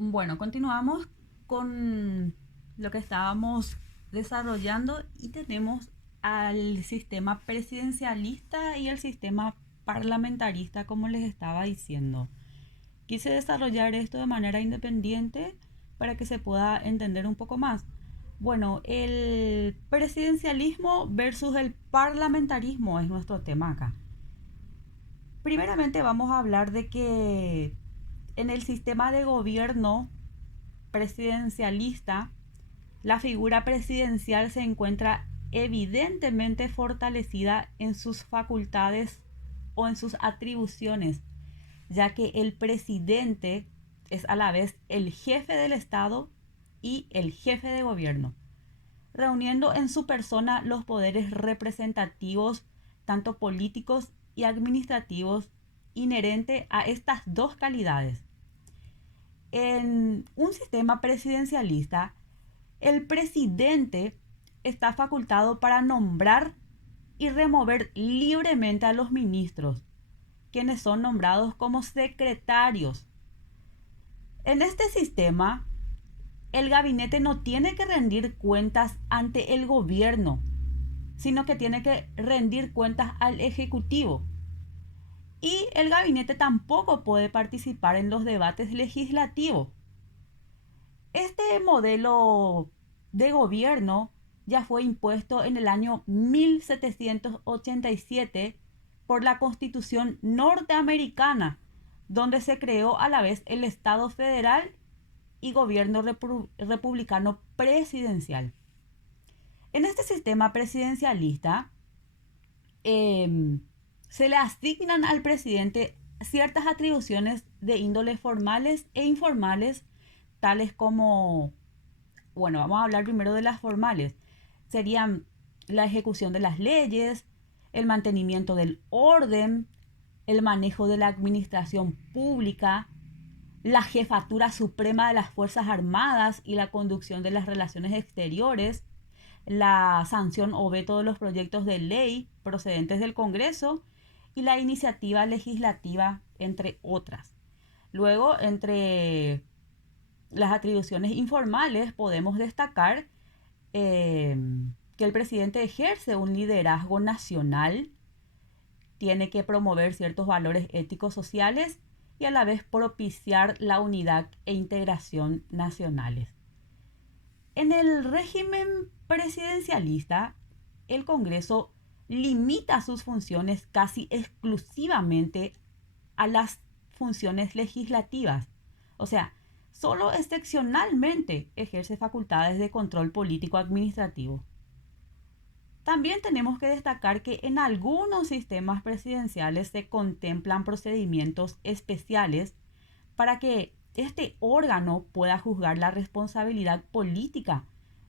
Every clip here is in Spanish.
Bueno, continuamos con lo que estábamos desarrollando y tenemos al sistema presidencialista y el sistema parlamentarista, como les estaba diciendo. Quise desarrollar esto de manera independiente para que se pueda entender un poco más. Bueno, el presidencialismo versus el parlamentarismo es nuestro tema acá. Primeramente vamos a hablar de que en el sistema de gobierno presidencialista, la figura presidencial se encuentra evidentemente fortalecida en sus facultades o en sus atribuciones, ya que el presidente es a la vez el jefe del Estado y el jefe de gobierno, reuniendo en su persona los poderes representativos, tanto políticos y administrativos, inherente a estas dos calidades. En un sistema presidencialista, el presidente está facultado para nombrar y remover libremente a los ministros, quienes son nombrados como secretarios. En este sistema, el gabinete no tiene que rendir cuentas ante el gobierno, sino que tiene que rendir cuentas al ejecutivo. Y el gabinete tampoco puede participar en los debates legislativos. Este modelo de gobierno ya fue impuesto en el año 1787 por la Constitución norteamericana, donde se creó a la vez el Estado federal y gobierno republicano presidencial. En este sistema presidencialista se le asignan al presidente ciertas atribuciones de índole formales e informales, tales como, bueno, vamos a hablar primero de las formales. Serían la ejecución de las leyes, el mantenimiento del orden, el manejo de la administración pública, la jefatura suprema de las Fuerzas Armadas y la conducción de las relaciones exteriores, la sanción o veto de los proyectos de ley procedentes del Congreso y la iniciativa legislativa, entre otras. Luego, entre las atribuciones informales podemos destacar que el presidente ejerce un liderazgo nacional, tiene que promover ciertos valores éticos sociales y a la vez propiciar la unidad e integración nacionales. En el régimen presidencialista, el Congreso limita sus funciones casi exclusivamente a las funciones legislativas. O sea, solo excepcionalmente ejerce facultades de control político-administrativo. También tenemos que destacar que en algunos sistemas presidenciales se contemplan procedimientos especiales para que este órgano pueda juzgar la responsabilidad política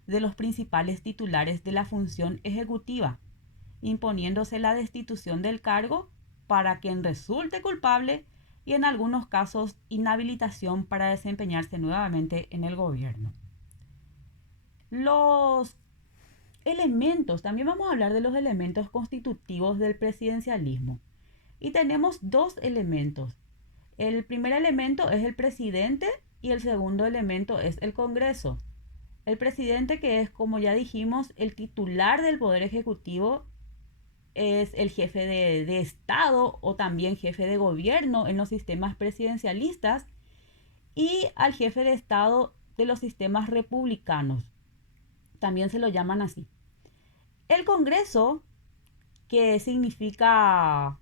de los principales titulares de la función ejecutiva, imponiéndose la destitución del cargo para quien resulte culpable y en algunos casos inhabilitación para desempeñarse nuevamente en el gobierno. Los elementos, también vamos a hablar de los elementos constitutivos del presidencialismo. Y tenemos dos elementos. El primer elemento es el presidente y el segundo elemento es el Congreso. El presidente, que es, como ya dijimos, el titular del Poder Ejecutivo, es el jefe de Estado o también jefe de gobierno en los sistemas presidencialistas y al jefe de Estado de los sistemas republicanos. También se lo llaman así. El Congreso, que significa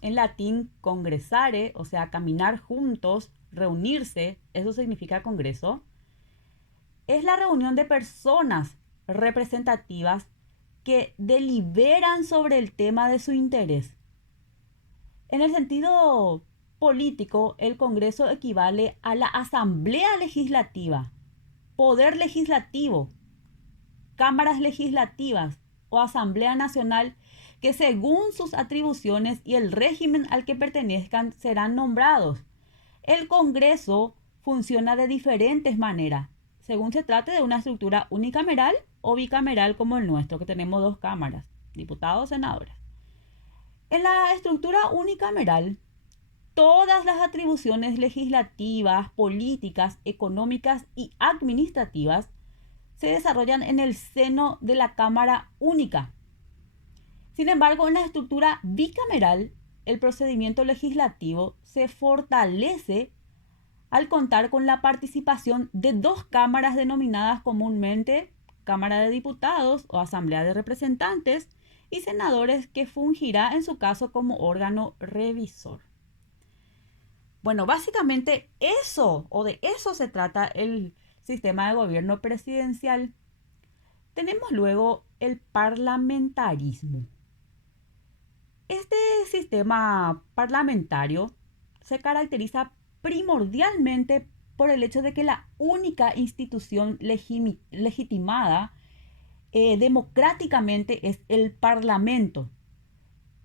en latín congresare, o sea, caminar juntos, reunirse, eso significa Congreso, es la reunión de personas representativas que deliberan sobre el tema de su interés. En el sentido político, el Congreso equivale a la Asamblea Legislativa, Poder Legislativo, cámaras legislativas o Asamblea Nacional que según sus atribuciones y el régimen al que pertenezcan serán nombrados. El Congreso funciona de diferentes maneras, según se trate de una estructura unicameral o bicameral como el nuestro, que tenemos dos cámaras, diputados, senadores. En la estructura unicameral, todas las atribuciones legislativas, políticas, económicas y administrativas se desarrollan en el seno de la Cámara Única. Sin embargo, en la estructura bicameral, el procedimiento legislativo se fortalece al contar con la participación de dos cámaras denominadas comúnmente Cámara de Diputados o Asamblea de Representantes y senadores, que fungirá en su caso como órgano revisor. Bueno, básicamente eso, o de eso se trata el sistema de gobierno presidencial. Tenemos luego el parlamentarismo. Este sistema parlamentario se caracteriza primordialmente por el hecho de que la única institución legitimada democráticamente es el Parlamento.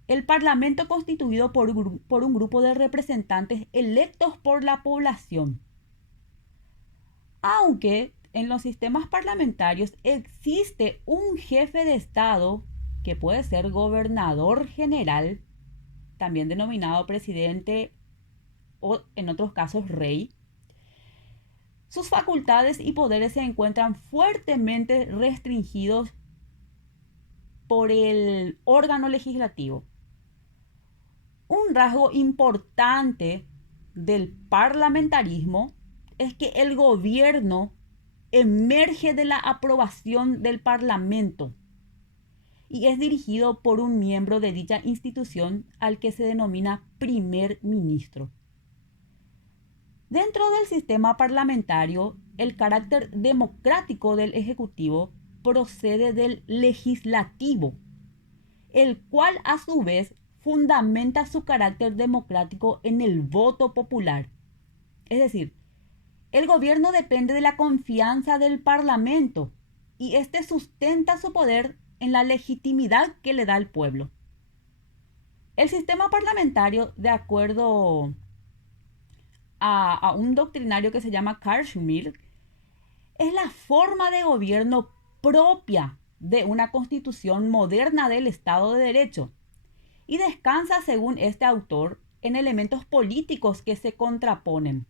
El Parlamento constituido por un grupo de representantes electos por la población. Aunque en los sistemas parlamentarios existe un jefe de Estado que puede ser gobernador general, también denominado presidente o en otros casos rey, sus facultades y poderes se encuentran fuertemente restringidos por el órgano legislativo. Un rasgo importante del parlamentarismo es que el gobierno emerge de la aprobación del Parlamento y es dirigido por un miembro de dicha institución al que se denomina primer ministro. Dentro del sistema parlamentario, el carácter democrático del Ejecutivo procede del Legislativo, el cual a su vez fundamenta su carácter democrático en el voto popular. Es decir, el gobierno depende de la confianza del Parlamento y éste sustenta su poder en la legitimidad que le da el pueblo. El sistema parlamentario, de acuerdo a un doctrinario que se llama Carl Schmitt, es la forma de gobierno propia de una constitución moderna del Estado de Derecho y descansa, según este autor, en elementos políticos que se contraponen.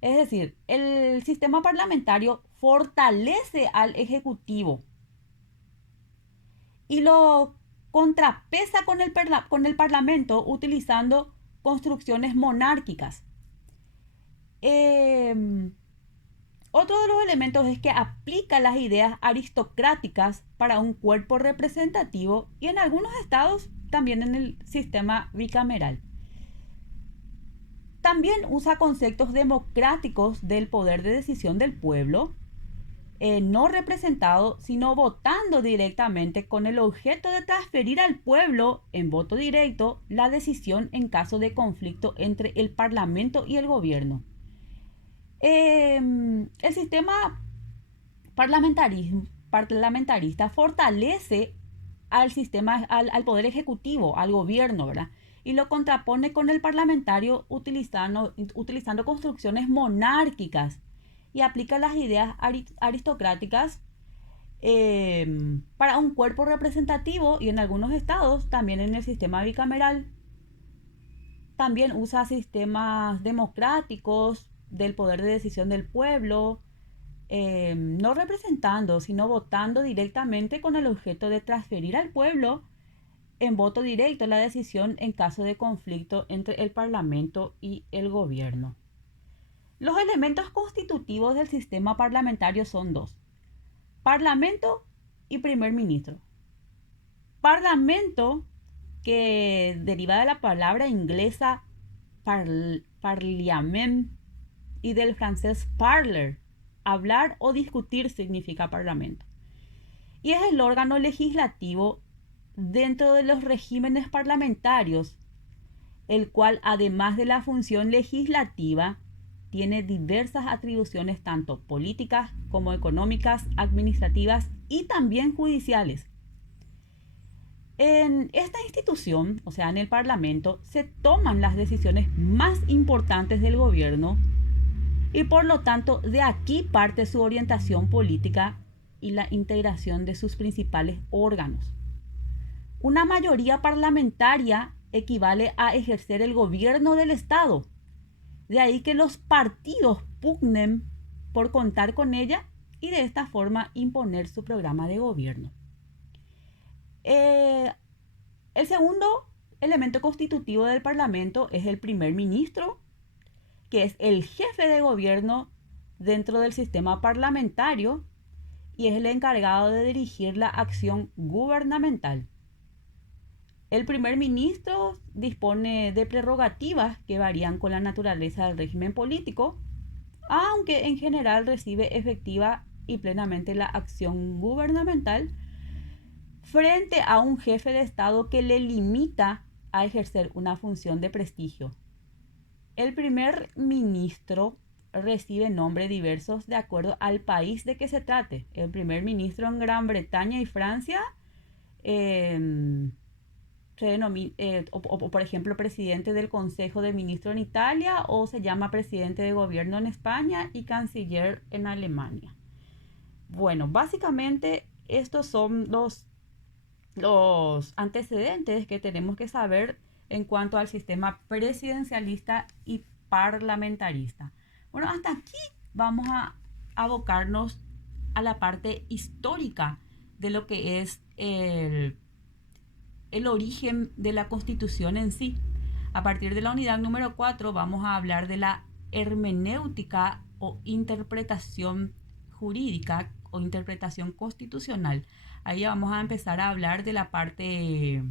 Es decir, el sistema parlamentario fortalece al Ejecutivo y lo contrapesa con el Parlamento utilizando construcciones monárquicas. Otro de los elementos es que aplica las ideas aristocráticas para un cuerpo representativo y en algunos estados también en el sistema bicameral. También usa conceptos democráticos del poder de decisión del pueblo, no representado, sino votando directamente, con el objeto de transferir al pueblo en voto directo la decisión en caso de conflicto entre el Parlamento y el gobierno. El sistema parlamentarista fortalece al sistema, al poder ejecutivo, al gobierno, ¿verdad? Y lo contrapone con el parlamentario utilizando construcciones monárquicas y aplica las ideas aristocráticas para un cuerpo representativo y en algunos estados, también en el sistema bicameral. También usa sistemas democráticos del poder de decisión del pueblo, no representando, sino votando directamente con el objeto de transferir al pueblo en voto directo la decisión en caso de conflicto entre el Parlamento y el gobierno. Los elementos constitutivos del sistema parlamentario son dos: Parlamento y primer ministro. Parlamento, que deriva de la palabra inglesa parliament y del francés parler, hablar o discutir significa parlamento. Y es el órgano legislativo dentro de los regímenes parlamentarios, el cual, además de la función legislativa, tiene diversas atribuciones tanto políticas como económicas, administrativas y también judiciales. En esta institución, o sea, en el Parlamento, se toman las decisiones más importantes del gobierno y por lo tanto de aquí parte su orientación política y la integración de sus principales órganos. Una mayoría parlamentaria equivale a ejercer el gobierno del Estado. De ahí que los partidos pugnen por contar con ella y de esta forma imponer su programa de gobierno. Eh, el segundo elemento constitutivo del Parlamento es el primer ministro, que es el jefe de gobierno dentro del sistema parlamentario y es el encargado de dirigir la acción gubernamental. El primer ministro dispone de prerrogativas que varían con la naturaleza del régimen político, aunque en general recibe efectiva y plenamente la acción gubernamental frente a un jefe de Estado que le limita a ejercer una función de prestigio. El primer ministro recibe nombres diversos de acuerdo al país de que se trate. El primer ministro en Gran Bretaña y Francia se denomina, por ejemplo, presidente del Consejo de Ministros en Italia, o se llama presidente de gobierno en España y canciller en Alemania. Bueno, básicamente estos son los antecedentes que tenemos que saber en cuanto al sistema presidencialista y parlamentarista. Bueno, hasta aquí vamos a abocarnos a la parte histórica de lo que es el origen de la Constitución en sí. A partir de la unidad número 4 vamos a hablar de la hermenéutica o interpretación jurídica o interpretación constitucional. Ahí vamos a empezar a hablar de la parte